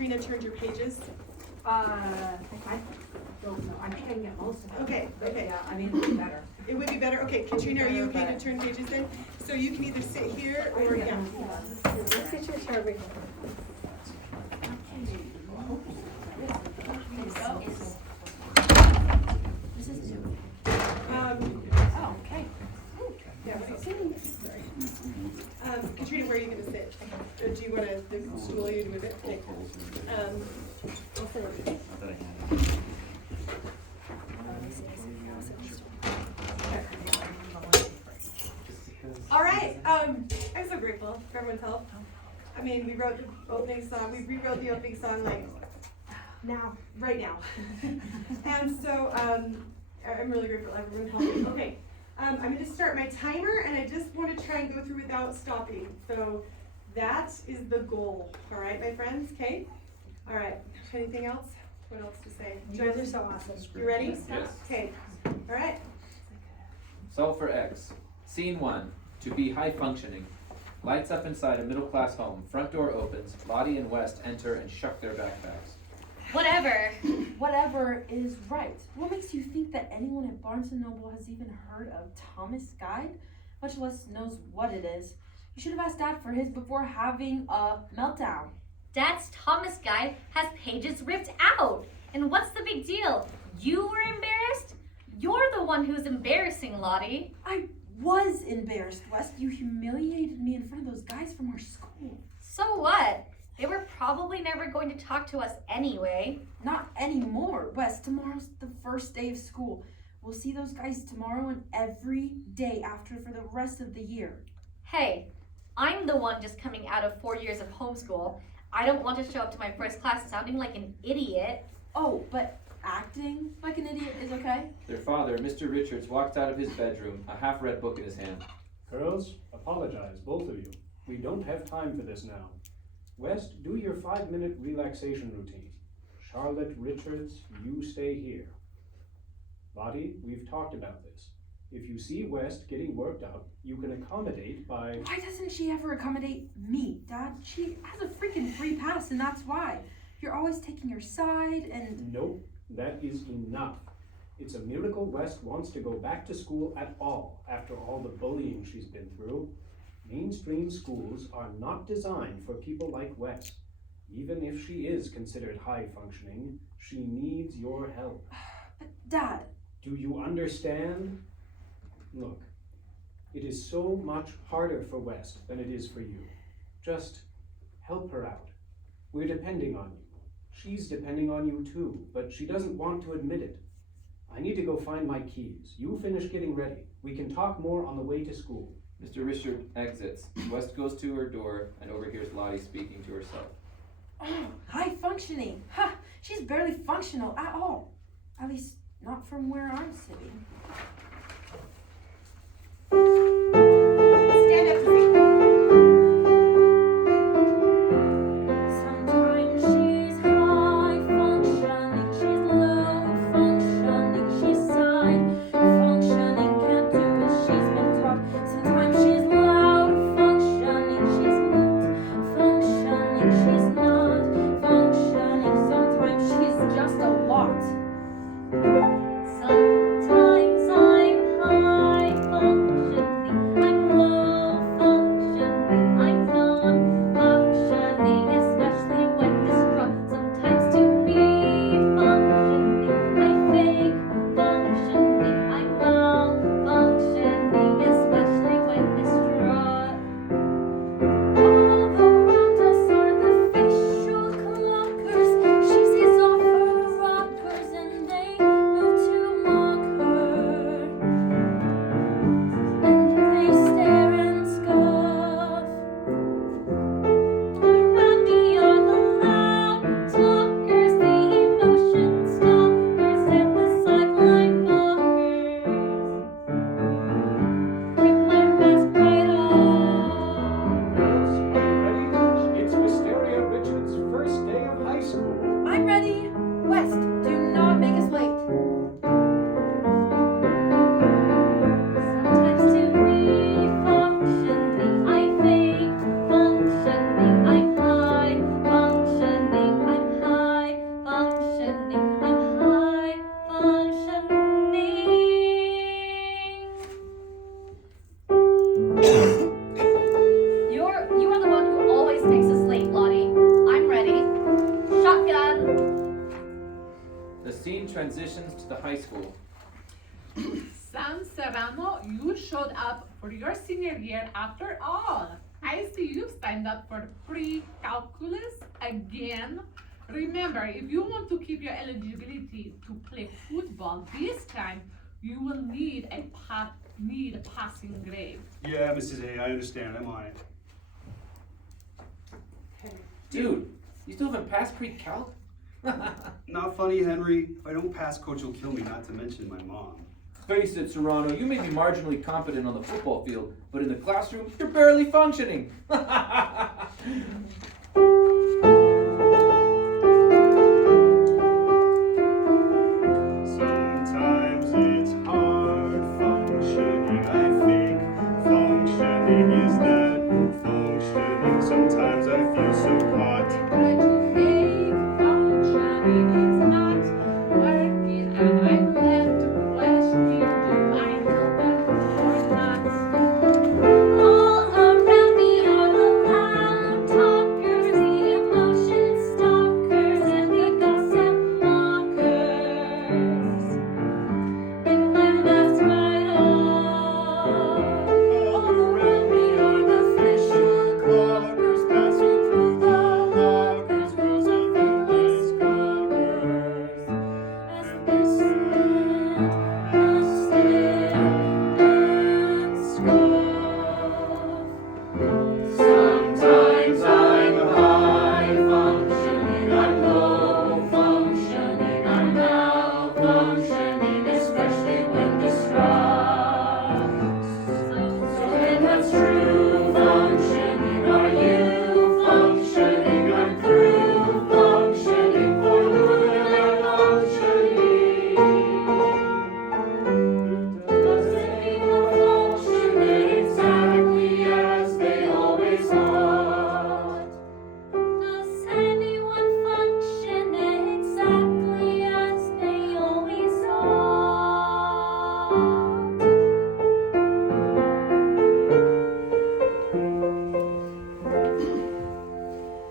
Katrina turned your pages? I don't know. I think I can get most of it. Okay. Yeah, I mean, it'd be better. It would be better. Okay, Katrina, are you okay to turn pages then? So you can either sit here or yeah. Let's get your chair over here. This is new. Oh, okay. Yeah, sorry. Katrina, where are you going to sit? Or do you want the stool you to move it? Okay. I'll sit over here. All right. I'm so grateful for everyone's help. I mean, we wrote the opening song. We rewrote the opening song like right now. And so I'm really grateful everyone helped me. Okay. I'm going to start my timer, and I just want to try and go through without stopping. So that is the goal. All right, my friends. Okay. All right. Anything else? What else to say? You guys are so awesome. You ready? Yes. Okay. All right. Solve for X. Scene 1. To be high functioning. Lights up inside a middle class home. Front door opens. Lottie and West enter and shuck their backpacks. Whatever. Whatever is right. What makes you think that anyone at Barnes & Noble has even heard of Thomas Guide, much less knows what it is? You should have asked Dad for his before having a meltdown. Dad's Thomas Guide has pages ripped out. And what's the big deal? You were embarrassed? You're the one who's embarrassing, Lottie. I was embarrassed, West. You humiliated me in front of those guys from our school. So what? They were probably never going to talk to us anyway. Not anymore, West. Tomorrow's the first day of school. We'll see those guys tomorrow and every day after for the rest of the year. Hey, I'm the one just coming out of 4 years of homeschool. I don't want to show up to my first class sounding like an idiot. Oh, but acting like an idiot is okay? Their father, Mr. Richards, walked out of his bedroom, a half-read book in his hand. Girls, apologize, both of you. We don't have time for this now. West, do your 5-minute relaxation routine. Charlotte Richards, you stay here. Lottie, we've talked about this. If you see West getting worked up, you can accommodate by... Why doesn't she ever accommodate me, Dad? She has a freaking free pass, and that's why. You're always taking her side, and... Nope, that is enough. It's a miracle West wants to go back to school at all after all the bullying she's been through. Mainstream schools are not designed for people like West. Even if she is considered high functioning, she needs your help. But Dad... Do you understand? Look, it is so much harder for West than it is for you. Just help her out. We're depending on you. She's depending on you too, but she doesn't want to admit it. I need to go find my keys. You finish getting ready. We can talk more on the way to school. Mr. Richard exits. West goes to her door and overhears Lottie speaking to herself. Oh, high functioning. Ha! She's barely functional at all. At least, not from where I'm sitting. Stand up to me. Sometimes she's high functioning, she's low functioning, she's side functioning, can't do as she's been taught. Sometimes she's loud functioning, she's mute functioning, she's not functioning. Sometimes she's just a lot. Sometimes I'm high functioning, I'm low transitions to the high school. Sam Serrano, you showed up for your senior year after all. I see you signed up for pre-calculus again. Remember, if you want to keep your eligibility to play football this time, you will need a passing grade. Yeah, Mrs. A, I understand. I'm on it. Dude, you still haven't passed pre-calc? Not funny, Henry. If I don't pass, Coach will kill me, not to mention my mom. Face it, Serrano, you may be marginally competent on the football field, but in the classroom, you're barely functioning. Sometimes it's hard functioning. I think functioning is that functioning. Sometimes I feel so hot. Try to fake functioning, it's not working, and I'm left questioning, do I help them or not? All around me are the loud talkers, the emotion stalkers, and the gossip mockers. And my mask right off. All around me are the official Cloggers passing through the lockers, rows of endless cockers. as they stand and scoff. Sometimes I'm high functioning, I'm low functioning, I'm malfunctioning, especially when distraught. So then what's true functioning? Are you functioning? I'm through functioning, for who am I functioning? Does anyone function exactly as they always ought? Does anyone function exactly as they always ought?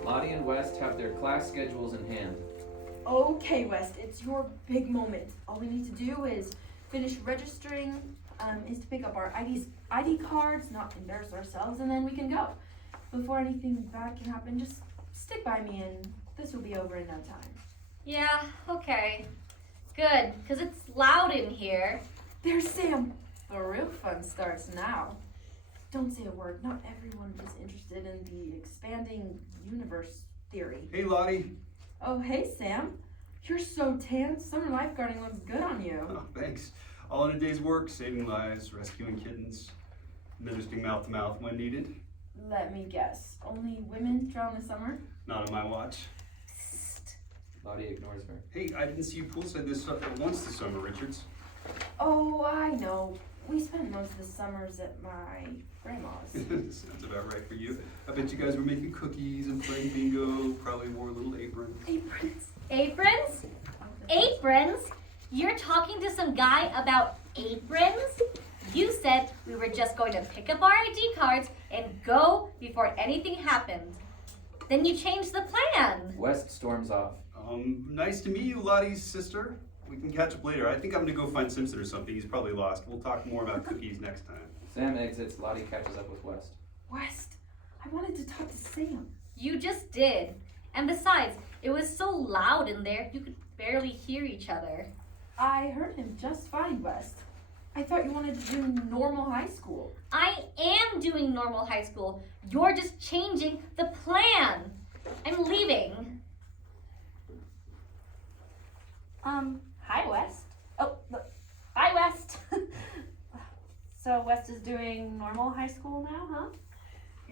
Lottie and West have their class schedules in hand. Okay, West, it's your big moment. All we need to do is finish registering, is to pick up our ID cards, not embarrass ourselves, and then we can go. Before anything bad can happen, just stick by me and this will be over in no time. Yeah, okay. Good, because it's loud in here. There's Sam. The real fun starts now. Don't say a word. Not everyone is interested in the expanding universe theory. Hey, Lottie. Oh, hey, Sam. You're so tan. Summer lifeguarding looks good on you. Oh, thanks. All in a day's work, saving lives, rescuing kittens, administering mouth to mouth when needed. Let me guess. Only women drown this summer? Not on my watch. Lottie ignores her. Hey, I didn't see you poolside once this summer, Richards. Oh, I know. We spent most of the summers at my grandma's. Sounds about right for you. I bet you guys were making cookies and playing bingo. Probably wore little aprons. Aprons. Aprons? Aprons? You're talking to some guy about aprons? You said we were just going to pick up our ID cards and go before anything happened. Then you changed the plan. West storms off. Nice to meet you, Lottie's sister. We can catch up later. I think I'm gonna go find Simpson or something. He's probably lost. We'll talk more about cookies next time. Sam exits. Lottie catches up with West. West, I wanted to talk to Sam. You just did. And besides, it was so loud in there, you could barely hear each other. I heard him just fine, West. I thought you wanted to do normal high school. I am doing normal high school. You're just changing the plan. I'm leaving. Hi, West. Oh, look. Bye, West. So West is doing normal high school now, huh?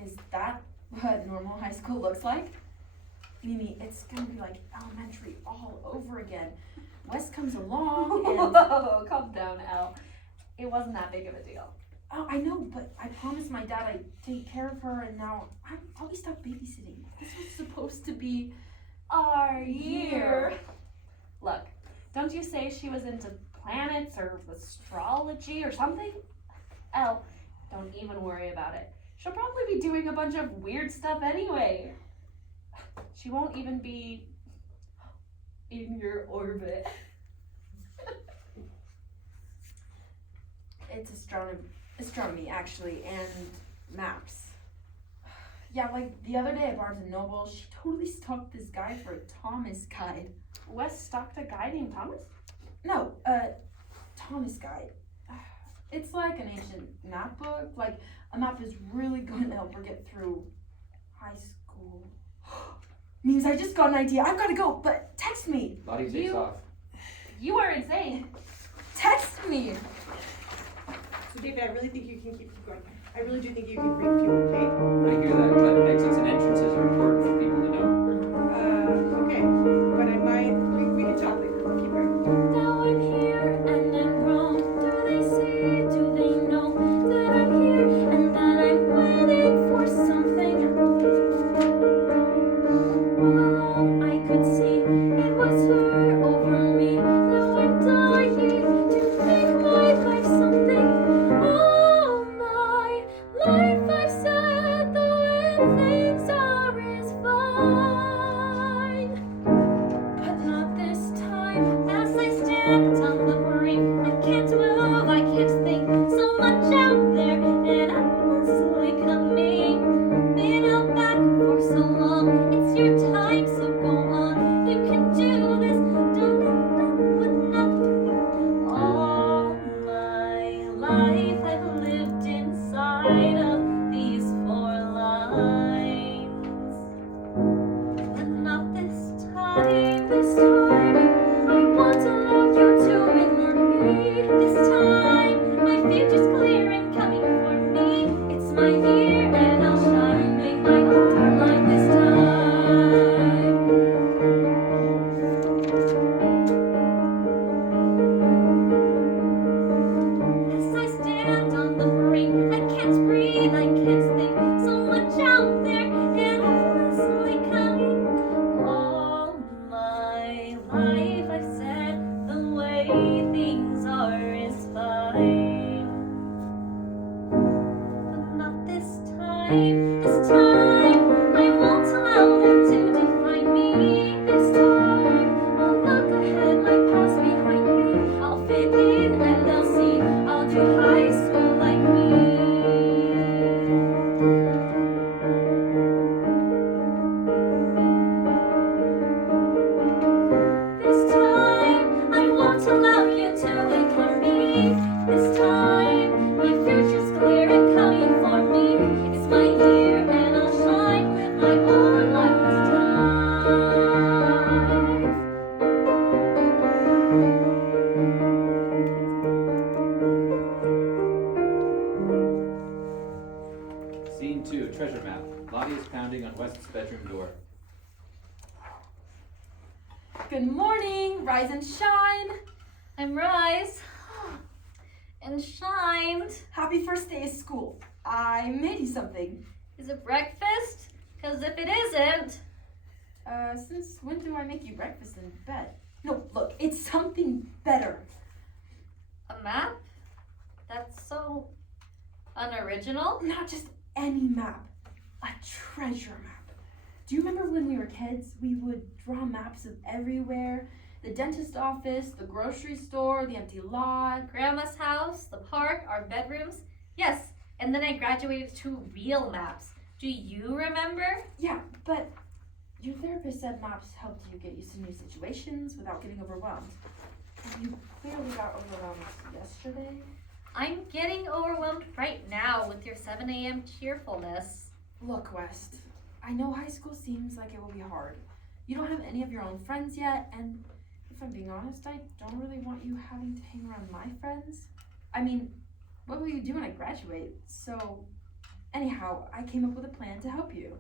Is that what normal high school looks like? Mimi, it's gonna be like elementary all over again. West comes along and... Whoa, calm down, Elle. It wasn't that big of a deal. Oh, I know, but I promised my dad I'd take care of her, and now I'll be stopped babysitting. This was supposed to be Our year. Look, don't you say she was into planets or astrology or something? Elle, don't even worry about it. She'll probably be doing a bunch of weird stuff anyway. She won't even be in your orbit. It's astronomy actually, and maps. Yeah, like the other day at Barnes and Noble, she totally stalked this guy for a Thomas guide. Wes stalked a guy named Thomas? No, Thomas guide. It's like an ancient map book. Like, a map is really going to help her get through high school. Means I just got an idea. I've got to go, but text me. Lottie takes off. You are insane. Text me. So David, I really think you can keep going. I really do think you can read through, okay? I hear that, but exits and entrances are important for people to know. Okay. But I might, we can talk later. We'll keep going. Now I'm here and I'm grown. Do they see? Do they know that I'm here and that I'm waiting for something? All along I could see it was her over me. Now I'm dying to make my life something. All my life I've said the way things are is fine. But not this time. As I stand on the brink, I can't move, I can't think. So much out there, and endlessly coming. Been held back for so long. It's your time, so go on. You can do this. Don't end up with nothing. All my life I've lived inside of these four lines. But not this time, this time. I won't allow you to ignore me. This time, my future's clear and coming for me. It's my year and I'll shine, make my own light this time. As I stand on the brink, I can't breathe, I can't think. So much out there, and endlessly coming. All my life I've said the way things are is fine. But not this time, this time. I won't allow them to define me. This time, I'll look ahead, my past behind me. I'll fit in and they'll see I'll do high school like me. This time, I won't allow you to ignore me. This time, my future's clear and coming for me. It's my year and I'll shine with my own light this time. Scene 2, treasure map. Lottie is pounding on West's bedroom door. Good morning, rise and shine. I'm Rise. And shined. Happy first day of school. I made you something. Is it breakfast? Because if it isn't, Since when do I make you breakfast in bed? No, look, it's something better. a map? That's so unoriginal. Not just any map, a treasure map. Do you remember when we were kids? We would draw maps of everywhere. The dentist office, the grocery store, the empty lot. Grandma's house, the park, our bedrooms. Yes, and then I graduated to real maps. Do you remember? Yeah, but your therapist said maps helped you get used to new situations without getting overwhelmed. And you clearly got overwhelmed yesterday. I'm getting overwhelmed right now with your 7 a.m. cheerfulness. Look, West, I know high school seems like it will be hard. You don't have any of your own friends yet, and if I'm being honest, I don't really want you having to hang around my friends. I mean, what will you do when I graduate? So, anyhow, I came up with a plan to help you.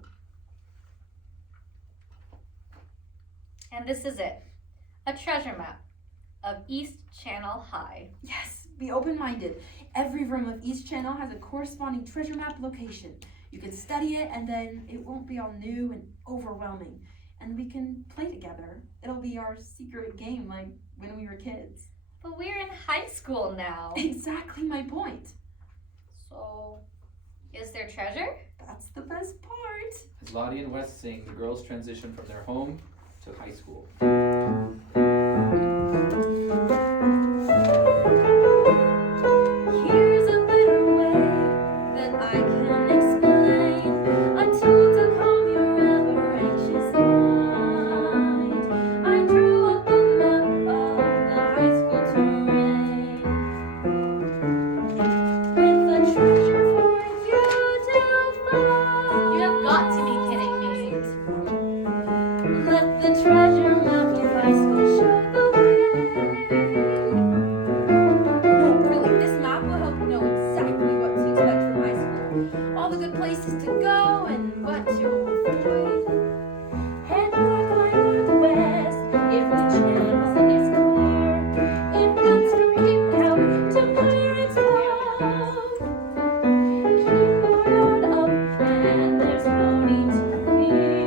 And this is it. A treasure map of East Channel High. Yes, be open-minded. Every room of each channel has a corresponding treasure map location. You can study it, and then it won't be all new and overwhelming. And we can play together. It'll be our secret game like when we were kids. But we're in high school now. Exactly my point. So, is there treasure? That's the best part. As Lottie and West sing, the girls transition from their home to high school. Here the treasure map of high school show the way. No, really, this map will help you know exactly what to expect from high school. All the good places to go and what to avoid. Head north or northwest, if the channel is clear. It runs from Cape Town to Pirates Cove. Keep your guard up and there's no need to fear.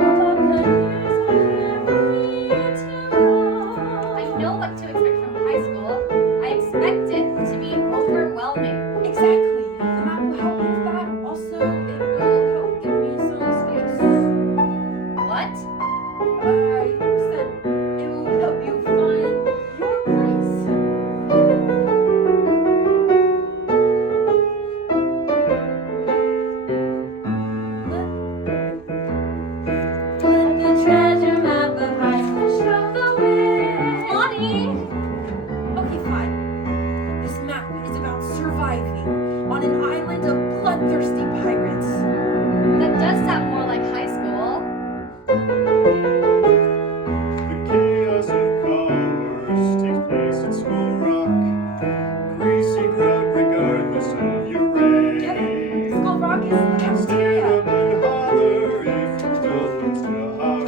Our Buccaneers are every year to I roll. know what to expect from high school. I expect it to be overwhelming. Exactly. The map will help me with that. Also, it will help give me some space. What? I said it will help you find your place. Let the treasure map of high school show the way. Lonnie! Okay, fine. This map is about surviving on an island of bloodthirsty pirates. That does sound more like high school. The chaos of commerce takes place at School Rock. Greasy grub regardless of your Get it? rank. Skull Rock is the Stand cafeteria. up and holler if your dolphins to hop.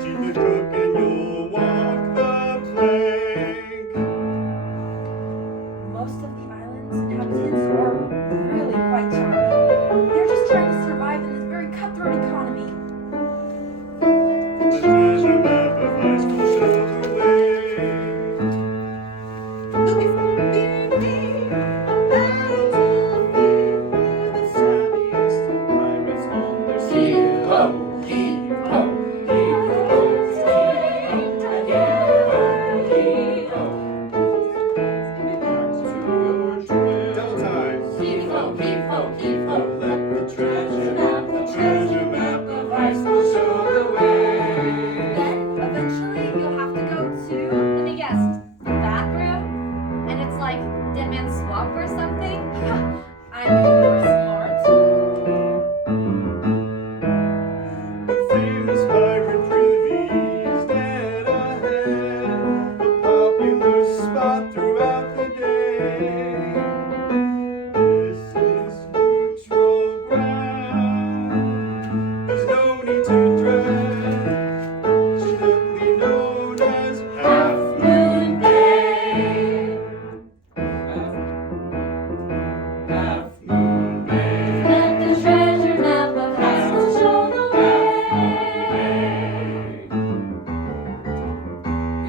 Keep it cooking, you'll walk the plank. Most of the island's inhabitants are really quite charming. They're just trying to survive in this very cutthroat economy. The treasure map of high school show the way. Look at me, a battlefield. The savviest of pirates on their Hee-ho, hee-ho, hee-ho, hee-ho, back to your trail. Double time. hee-ho, hee-ho, hee-ho. Let the treasure map of high school show the way. Then, eventually, you'll have to go to... Let me guess. The bathroom? And it's like Dead Man's Swamp or something? I knew you were smart. The famous pirate privy is dead ahead. A popular spot throughout the day. This is neutral ground. There's no need to dread. Simply known as Half Moon Bay. Half Moon Bay. Let the treasure map of high school show the way.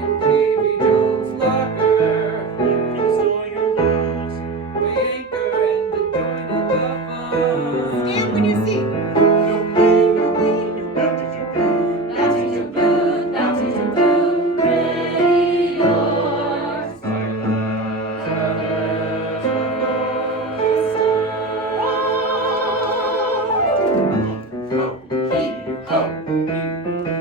In Davy Jones' locker, You can store your goods. we anchor and join in the fun. Stand when you see. No pain, no gain, no bounty to boot. Bounty to boot, bounty to boot, ready yours.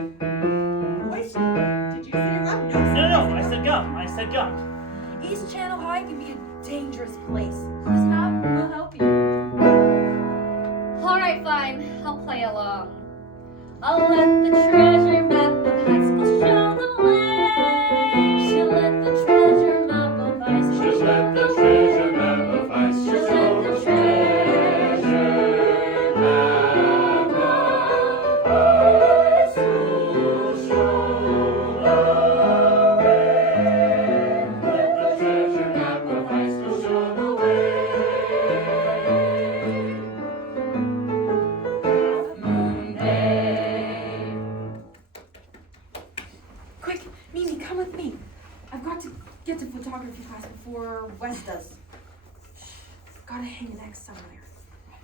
Boys, did you say rub? No. No, I said gum. I said gum. East Channel High can be a dangerous place. This map will help you. Alright, fine. I'll play along. I'll let the treasure map of high school show the way. She'll let the treasure map of high school She'll show let the the treasure way. map of high school She'll show let the the treasure map of high school show the way. Let the treasure map of high school show the way. Half Moon Day. Quick, Mimi, come with me. I've got to get to photography class before Wes does. Gotta hang an X somewhere.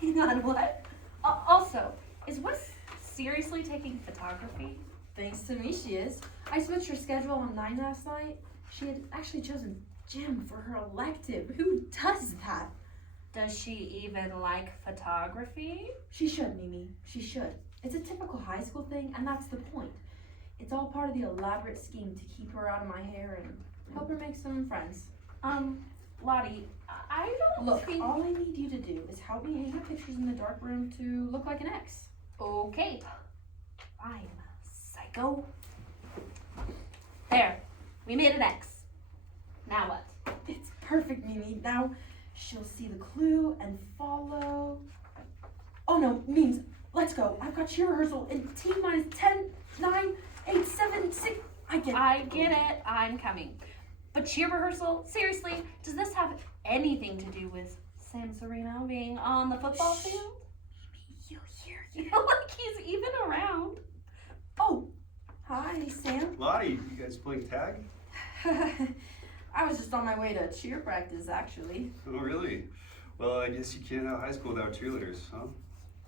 Hang on, what? Also, is Wes seriously taking photography? Thanks to me, she is. I switched her schedule on 9 last night. She had actually chosen gym for her elective. Who does that? Does she even like photography? She should, Mimi. She should. It's a typical high school thing, and that's the point. It's all part of the elaborate scheme to keep her out of my hair and help her make some friends. Lottie, I don't Look, think... all I need you to do is help me hang my pictures in the dark room to look like an X. Okay, I'm psycho. There, we made an X. Now what? It's perfect, Mimi. Now she'll see the clue and follow. Oh no, means let's go. I've got cheer rehearsal in T minus 10, 9, 8, 7, 6. I get it. I'm coming. But cheer rehearsal? Seriously, does this have anything to do with Sam Sereno being on the football field? You'll hear you. Like he's even around. Oh, hi, Sam. Lottie, you guys playing tag? I was just on my way to cheer practice, actually. Oh, really? Well, I guess you can't have high school without cheerleaders, huh?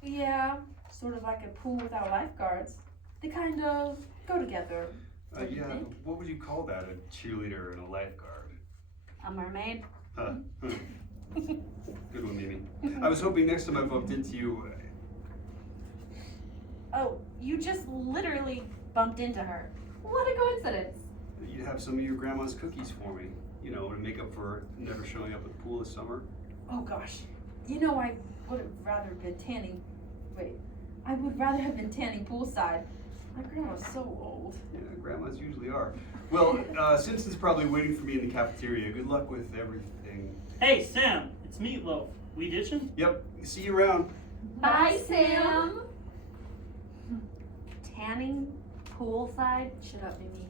Yeah, sort of like a pool without lifeguards. They kind of go together. Don't you Yeah, think? what would you call that? A cheerleader and a lifeguard? A mermaid? Huh. Good one, Mimi. I was hoping next time I bumped into you, Oh, you just literally bumped into her. What a coincidence. you'd have some of your grandma's cookies for me. You know, to make up for never showing up at the pool this summer. Oh gosh, you know I would have rather been tanning. Wait, I would rather have been tanning poolside. My grandma's so old. Yeah, grandmas usually are. Well, Simpson's probably waiting for me in the cafeteria. Good luck with everything. Hey, Sam, it's Meatloaf. We ditching? Yep, see you around. Bye, Sam. Tanning, poolside. Shut up, Mimi.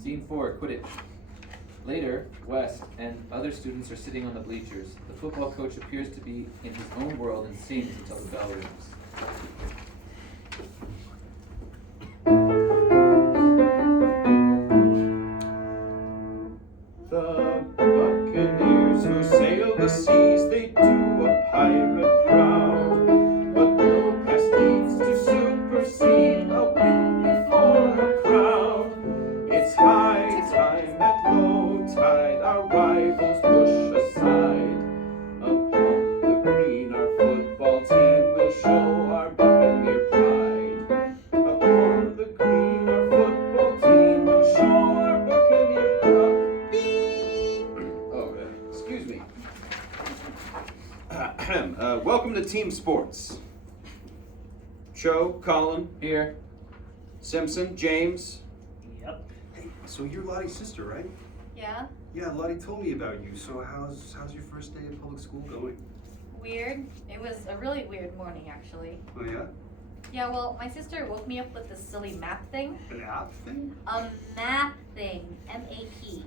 Scene 4, Quidditch. Later, West and other students are sitting on the bleachers. The football coach appears to be in his own world and sings until the bell rings. The Buccaneers who sail the seas, they do a pirate proud. But no past needs to supersede a win before a crowd. It's high time at low tide, our rivals push aside. Upon the green, our football team will show our Buccaneer pride. Upon the green, our football team will show our Buccaneer pride. Excuse me. Welcome to team sports. Cho, Colin, Here. Simpson, James. Yep. Hey, so you're Lottie's sister, right? Yeah? Yeah, Lottie told me about you. So how's your first day in public school going? Weird. It was a really weird morning, actually. Oh yeah? Yeah, well, my sister woke me up with this silly map thing. An app thing? A map thing. M-A-P.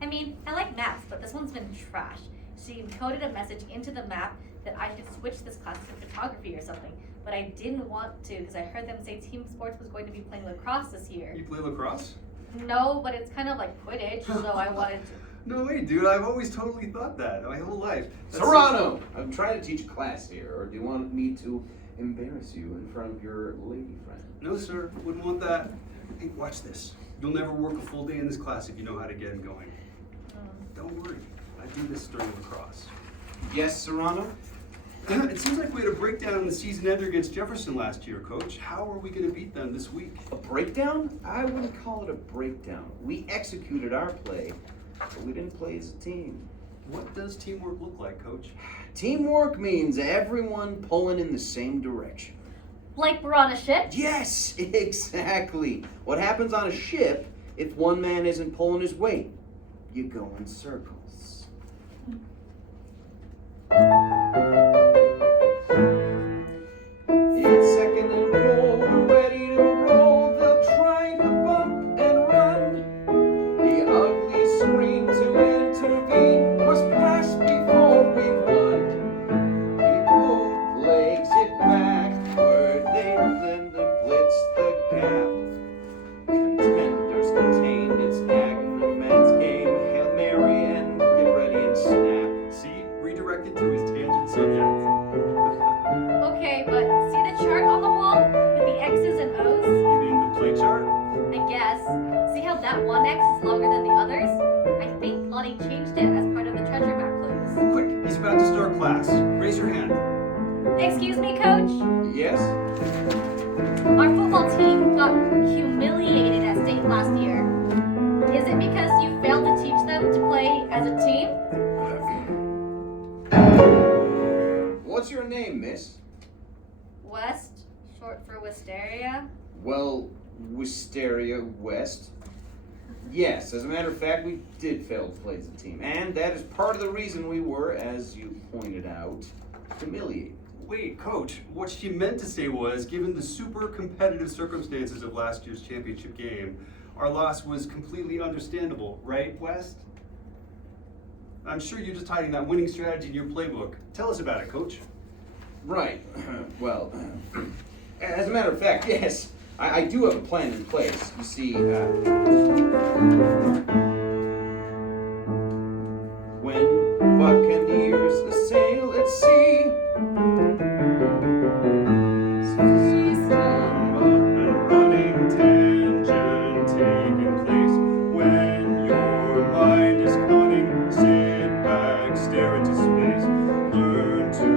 I mean, I like maps, but this one's been trash. She encoded a message into the map that I should switch this class to photography or something. But I didn't want to because I heard them say team sports was going to be playing lacrosse this year. You play lacrosse? No, but it's kind of like Quidditch, so I wanted to. No way, dude. I've always totally thought that my whole life. That's Serrano! I'm trying to teach a class here, or do you want me to embarrass you in front of your lady friend? No, sir. Wouldn't want that. Hey, watch this. You'll never work a full day in this class if you know how to get it going. Don't worry. I do this during lacrosse. Yes, Serrano? It seems like we had a breakdown in the season ender against Jefferson last year, Coach. How are we going to beat them this week? A breakdown? I wouldn't call it a breakdown. We executed our play, but we didn't play as a team. What does teamwork look like, Coach? Teamwork means everyone pulling in the same direction. Like we're on a ship? Yes, exactly. What happens on a ship if one man isn't pulling his weight? You go in circles. It's second and goal, we're ready to roll. They'll try to bump and run. The ugly scream to intervene must pass before we run. He bootlegs it backward, then blitz the gap. Contenders contained, it's Agneman's game. Hail Mary and get ready and snap. See? Redirected to his tangent subject. Okay, but see the chart on the wall with the X's and O's? You mean the play chart? I guess. See how that one X is longer than the others? I think Lottie changed it as part of the treasure map clues. Quick, he's about to start class. Raise your hand. Excuse me, Coach? Yes? Our football team got humiliated at state last year. Is it because you failed to teach them to play as a team? What's your name, miss? West, short for Wister. Wisteria? Well, Wisteria West. Yes, as a matter of fact, we did fail to play as a team. And that is part of the reason we were, as you pointed out, humiliated. Wait, Coach, what she meant to say was, given the super competitive circumstances of last year's championship game, our loss was completely understandable, right, West? I'm sure you're just hiding that winning strategy in your playbook. Tell us about it, Coach. Right. Well, as a matter of fact, yes, I do have a plan in place. You see, when buccaneers sail at sea, Up and running, tangent taking place. When your mind is cunning, sit back, stare into space. Learn to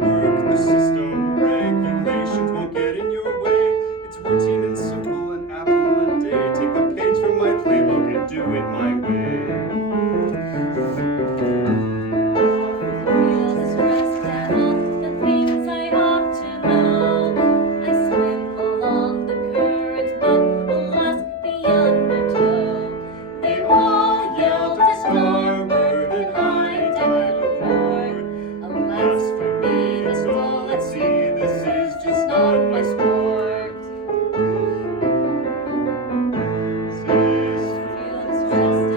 work the system. Regulations won't get in your way. It's routine and simple, an apple a day. Take the page from my playbook and do it my way. Feels stressed at all the things I ought to know. I swim along the current, but alas, the undertow. They all yelled to starboard, and I dive aboard. Alas, for me, this all at sea, this is just not my sport. Feels stressed at all the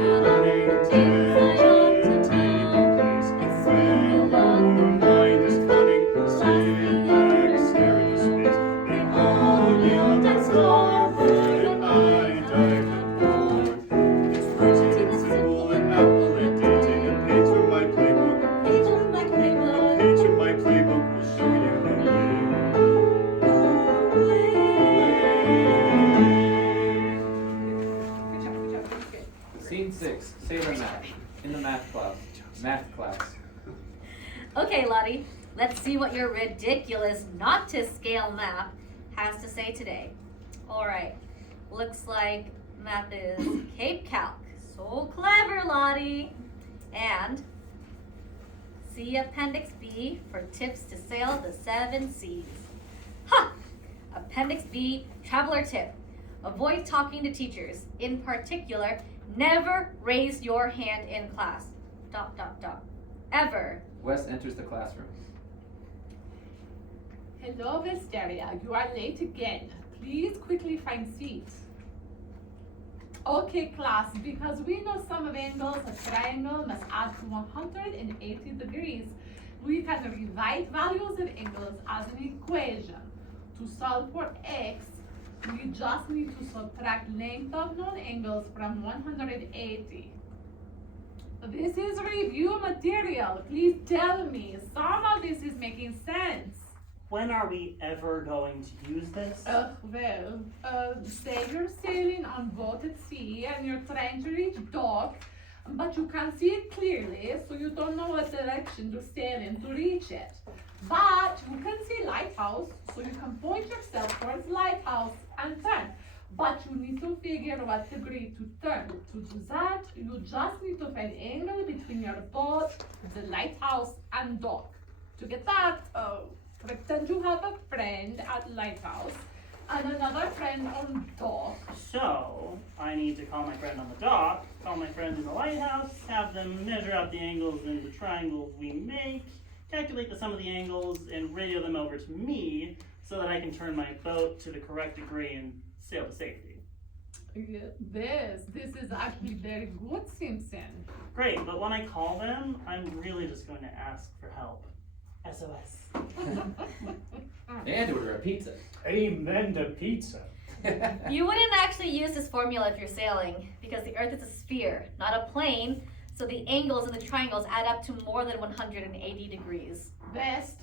things I ought to know. I swim along the current, Sit back, stare into space. They all yelled at starboard, and I dived aboard. It's routine and simple, an apple a day. Take a page from my playbook. page of my A playbook. page from my playbook will show you the Good job, good job, that was good. Scene 6, Sailor Math. In the math class. Math class. Okay, Lottie, let's see what your ridiculous not to scale map has to say today. All right, looks like math is Cape Calc. So clever, Lottie. And see Appendix B for tips to sail the 7 seas. Ha! Appendix B, traveler tip. Avoid talking to teachers. In particular, never raise your hand in class. ... Ever. Wes enters the classroom. Hello, Wisteria. You are late again. Please quickly find seats. Okay, class, because we know sum of angles, a triangle must add to 180 degrees. We can rewrite values of angles as an equation. To solve for x, we just need to subtract length of known angles from 180. This is review material. Please tell me, some of this is making sense. When are we ever going to use this? Say you're sailing on boat at sea and you're trying to reach dock, but you can't see it clearly, so you don't know what direction to sail in to reach it. But you can see lighthouse, so you can point yourself towards lighthouse and turn. But you need to figure what degree to turn. To do that, you just need to find angle between your boat, the lighthouse, and dock. To get that, pretend you have a friend at lighthouse and another friend on dock. So, I need to call my friend on the dock, call my friend in the lighthouse, have them measure out the angles in the triangles we make, calculate the sum of the angles, and radio them over to me so that I can turn my boat to the correct degree and sail to safety. This is actually very good, Simpson. Great, but when I call them, I'm really just going to ask for help. SOS. And order a pizza. Amen to pizza. You wouldn't actually use this formula if you're sailing, because the Earth is a sphere, not a plane, so the angles in the triangles add up to more than 180 degrees. Best,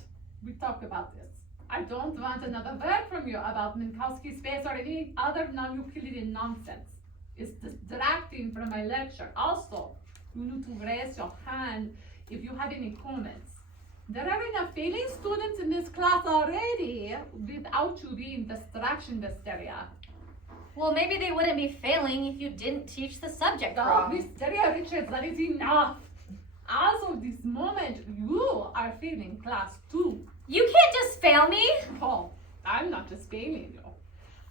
we talk about this. I don't want another word from you about Minkowski space or any other non-Euclidean nonsense. It's distracting from my lecture. Also, you need to raise your hand if you have any comments. There are enough failing students in this class already without you being distraction hysteria. Well, maybe they wouldn't be failing if you didn't teach the subject Oh, wrong. Hysteria, Richard, that is enough. As of this moment, you are failing class too. You can't just fail me! Paul, I'm not just failing you.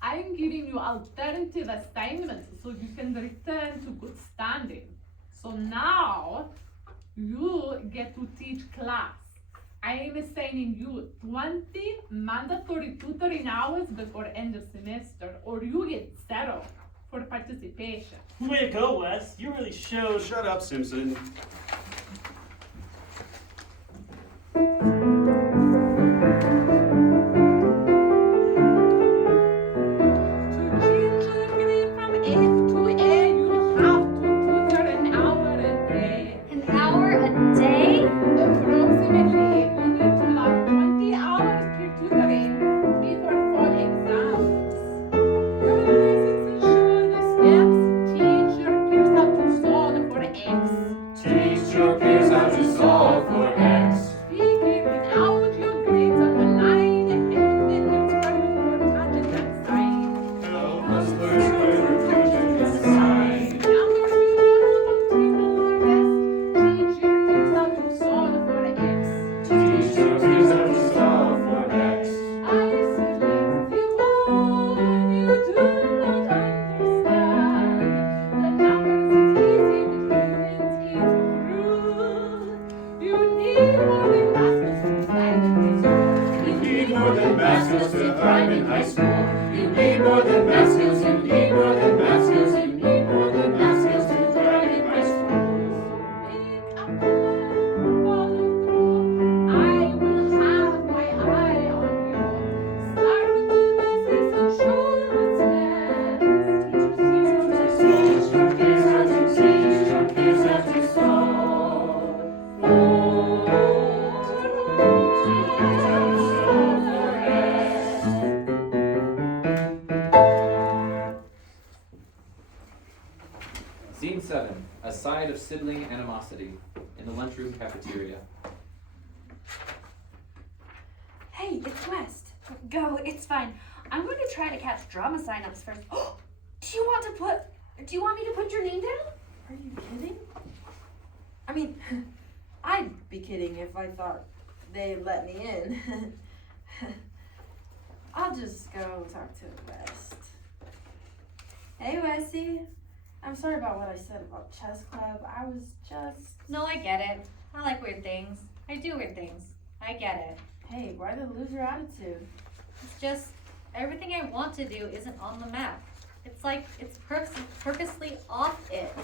I'm giving you alternative assignments so you can return to good standing. So now you get to teach class. I am assigning you 20 mandatory tutoring hours before end of semester, or you get 0 for participation. Way to go, Wes. You really showed. Shut up, Simpson. To change your grade from F to A, you have to tutor an hour a day. An hour a day? Approximately, you need to log 20 hours per tutoring before fall exams. Your licenses show the steps. Teach your peers how to solve for X. Teach your peers how to solve for X. Figuring out your grades on the line and then determine your tangent and sine. Help us learn where tangent and sine. Numbers you know on table rest. Teach your peers how to solve for X. Teach your peers how to solve for X. Isolate the one you do not understand. The numbers it's easy, the difference is cruel. You need more than math to thrive in this world. You need more than math skills to thrive in high school. You need more than math skills. You need more than math skills. You need more than math skills to thrive in high school. Make a plan, follow through. I will have my eye on you. Start with the basics and show them the steps. Teach your peers how to teach your peers how to solve for Scene 7. A side of sibling animosity in the lunchroom cafeteria. Hey, it's West. Go, it's fine. I'm going to try to catch drama signups first. Do you want me to put your name down? Are you kidding? I mean, I'd be kidding if I thought they'd let me in. I'll just go talk to West. Hey, Westy. I'm sorry about what I said about chess club. I was just... No, I get it. I like weird things. I do weird things. I get it. Hey, why the loser attitude? It's just everything I want to do isn't on the map. It's like it's purposely off it.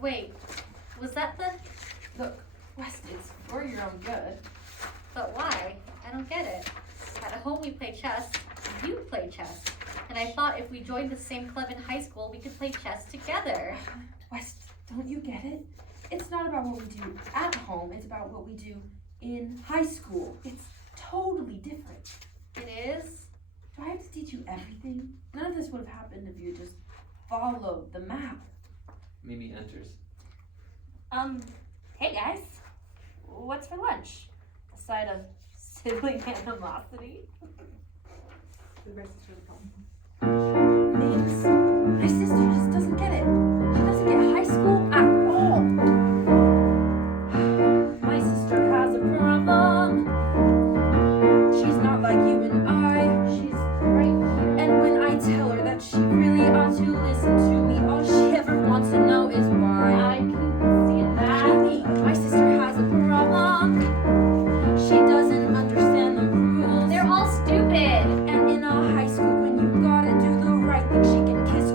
Wait, was that the... Look, West, it's for your own good. But why? I don't get it. At home we play chess. You play chess. And I thought if we joined the same club in high school, we could play chess together. West, don't you get it? It's not about what we do at home. It's about what we do in high school. It's totally different. It is? Do I have to teach you everything? None of this would have happened if you just followed the map. Mimi enters. Hey guys. What's for lunch? A side of sibling animosity? The rest is really calm. Means my sister just doesn't get it. She doesn't get high school at all. My sister has a problem. She's not like you and I. She's right here. And when I tell her that she really ought to listen to me, all she ever wants to know is why. I can see that. Jimmy, my sister has a problem. She doesn't understand the rules. They're all stupid. And in a high school, when you gotta do the right thing, she can kiss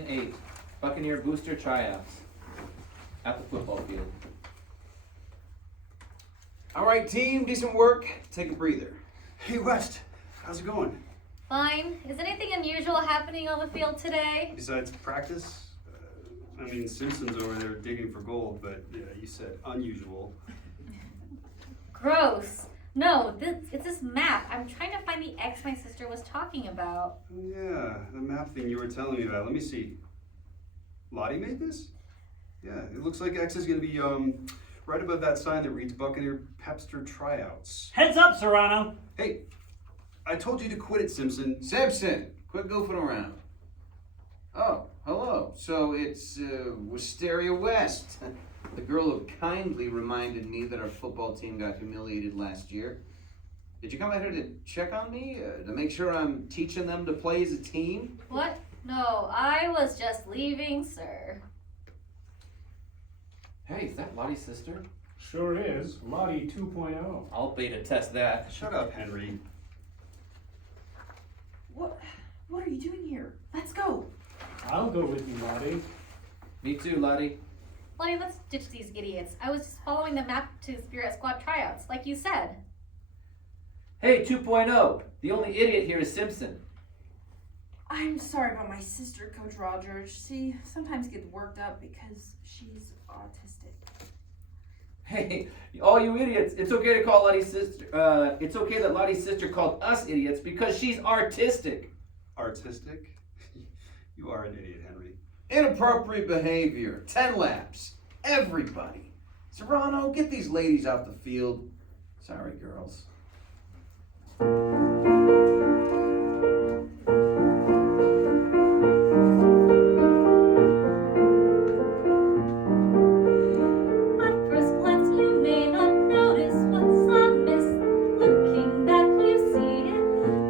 Scene 8, Buccaneer booster tryouts at the football field. All right, team, decent work. Take a breather. Hey, West, how's it going? Fine. Is anything unusual happening on the field today? Besides practice? Simpson's over there digging for gold, but yeah, you said unusual. Gross. No, it's this map. I'm trying to find the X my sister was talking about. Yeah, the map thing you were telling me about. Let me see. Lottie made this? Yeah, it looks like X is gonna be right above that sign that reads Buccaneer Pepster Tryouts. Heads up, Serrano. Hey, I told you to quit it, Simpson. Simpson, quit goofing around. Oh, hello. So it's Wisteria West, the girl who kindly reminded me that our football team got humiliated last year. Did you come out here to check on me? To make sure I'm teaching them to play as a team? What? No, I was just leaving, sir. Hey, is that Lottie's sister? Sure is. Lottie 2.0. I'll beta test that. Shut up, Henry. What are you doing here? Let's go. I'll go with you, Lottie. Me too, Lottie. Lottie, let's ditch these idiots. I was just following the map to Spirit Squad tryouts, like you said. Hey, 2.0. The only idiot here is Simpson. I'm sorry about my sister, Coach Roger. She sometimes gets worked up because she's autistic. Hey, all you idiots, it's okay to call Lottie's sister, it's okay that Lottie's sister called us idiots because she's artistic. Artistic? You are an idiot, Henry. Inappropriate behavior. 10 laps. Everybody. Serrano, get these ladies off the field. Sorry, girls. At first glance, you may not notice what's amiss. Looking back, you see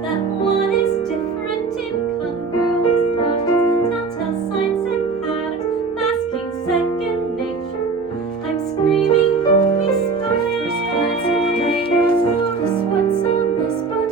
that one is different, incongruous patterns, telltale signs and patterns, masking second nature. I'm screaming, whisper. At first glance, you may not notice what's amiss, but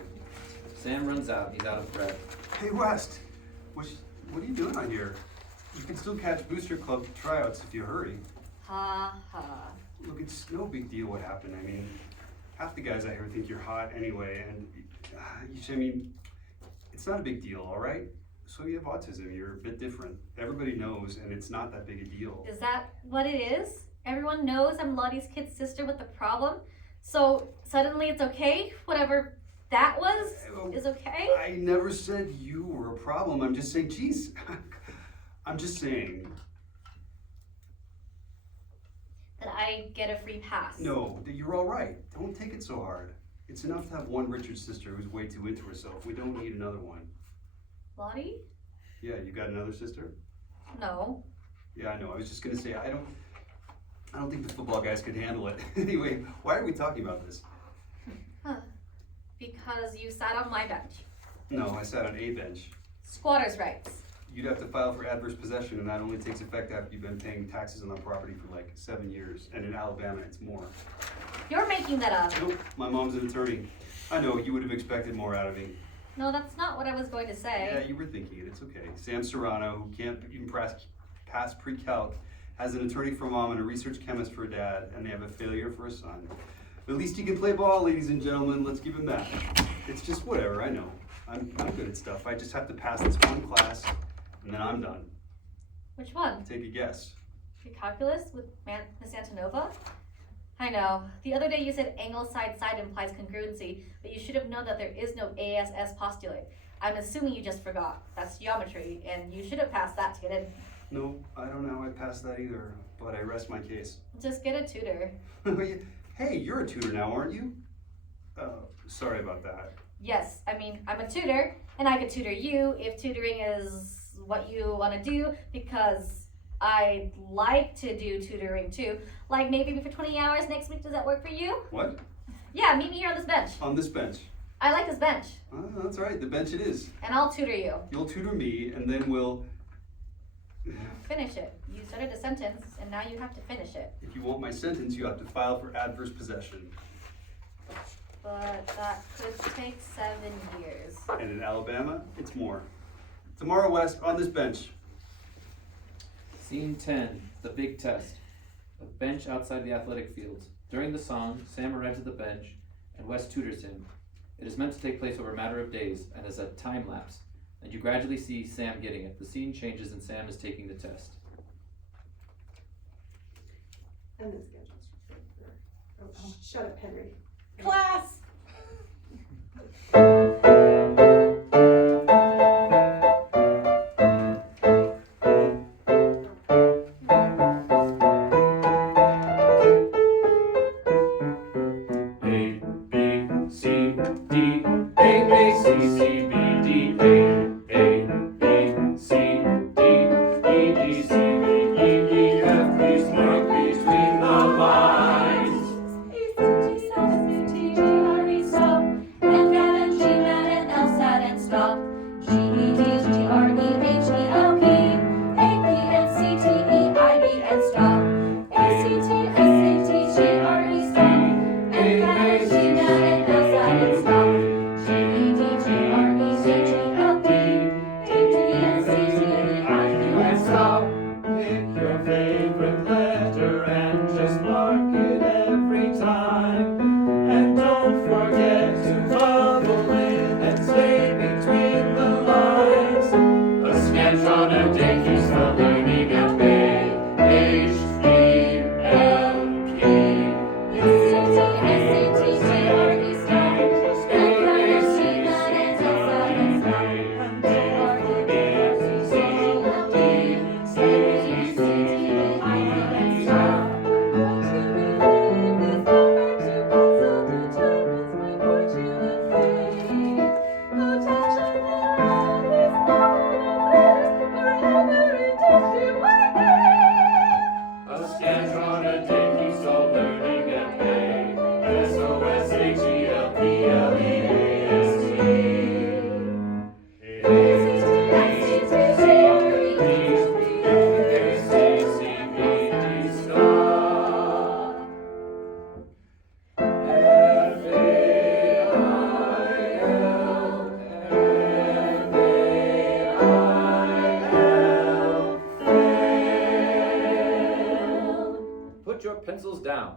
field. Sam runs out, he's out of breath. Hey, West, what are you doing out here? You can still catch Booster Club tryouts if you hurry. Ha ha. Look, it's no big deal what happened. I mean, half the guys out here think you're hot anyway, and it's not a big deal, all right? So you have autism, you're a bit different. Everybody knows, and it's not that big a deal. Is that what it is? Everyone knows I'm Lottie's kid sister with the problem. So suddenly it's okay? Whatever that was is okay? I never said you were a problem. I'm just saying, geez, I'm just saying. That I get a free pass. No, that you're all right. Don't take it so hard. It's enough to have one Richard sister who's way too into herself. We don't need another one. Lottie? Yeah, you got another sister? No. Yeah, I know. I was just gonna say, I don't think the football guys could handle it. Anyway, why are we talking about this? Because you sat on my bench. No, I sat on a bench. Squatters' rights. You'd have to file for adverse possession, and that only takes effect after you've been paying taxes on the property for like 7 years. And in Alabama, it's more. You're making that up. Nope, my mom's an attorney. I know, you would have expected more out of me. No, that's not what I was going to say. Yeah, you were thinking it. It's okay. Sam Serrano, who can't even pass pre-calc, has an attorney for mom and a research chemist for dad, and they have a failure for a son. But at least he can play ball, ladies and gentlemen. Let's give him that. It's just whatever, I know. I'm good at stuff. I just have to pass this one class, and then I'm done. Which one? Take a guess. Calculus with Miss Antonova? I know. The other day you said angle side implies congruency, but you should have known that there is no ASS postulate. I'm assuming you just forgot. That's geometry, and you should have passed that to get in. No, I don't know how I passed that either, but I rest my case. Just get a tutor. Hey, you're a tutor now, aren't you? Sorry about that. Yes, I mean, I'm a tutor, and I could tutor you if tutoring is what you want to do, because I'd like to do tutoring too. Like maybe for 20 hours next week. Does that work for you? What? Yeah, meet me here on this bench. On this bench. I like this bench. That's right, the bench it is. And I'll tutor you. You'll tutor me, and then we'll... Finish it. You started a sentence, and now you have to finish it. If you want my sentence, you have to file for adverse possession. But that could take 7 years. And in Alabama, it's more. Tomorrow, West, on this bench. Scene 10, the big test. A bench outside the athletic fields. During the song, Sam arrives at the bench, and Wes tutors him. It is meant to take place over a matter of days, and is a time lapse. And you gradually see Sam getting it. The scene changes, and Sam is taking the test. And the schedule's oh, shut up, Henry. Class! And pencils down.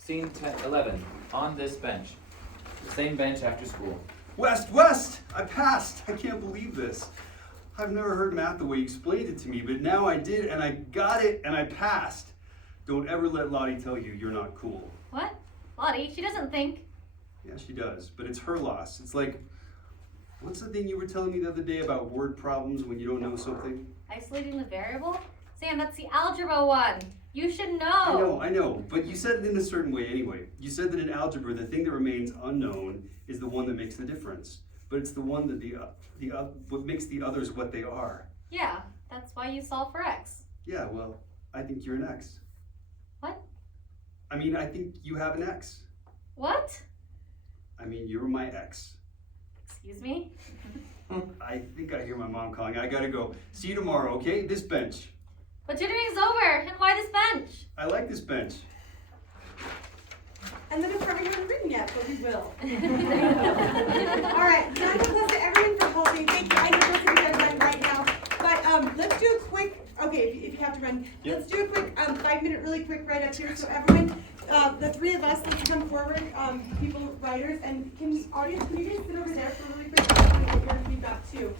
Scene 11. On this bench. The same bench after school. West! I passed! I can't believe this. I've never heard math the way you explained it to me, but now I did, and I got it, and I passed. Don't ever let Lottie tell you you're not cool. What? Lottie, she doesn't think. Yeah, she does, but it's her loss. It's like, what's the thing you were telling me the other day about word problems when you don't know something? Isolating the variable? Sam, that's the algebra one. You should know. I know, but you said it in a certain way anyway. You said that in algebra, the thing that remains unknown is the one that makes the difference. But it's the one that what makes the others what they are. Yeah, that's why you solve for x. Yeah, well, I think you're an X. What? I mean, I think you have an X. What? I mean, you're my ex. Excuse me? I think I hear my mom calling. I gotta go. See you tomorrow, okay? This bench. But tutoring's over, and why this bench? I like this bench. And then it's probably not written yet, but we will. All right, round of applause to everyone for holding. Thank you. I know most of you guys run right now, but let's do a quick. Okay, if you have to run, let's do a quick 5-minute, really quick right up here. So everyone, the three of us, let's come forward. People, writers, and audience, can you guys sit over there for a really quick? I want to get your feedback too.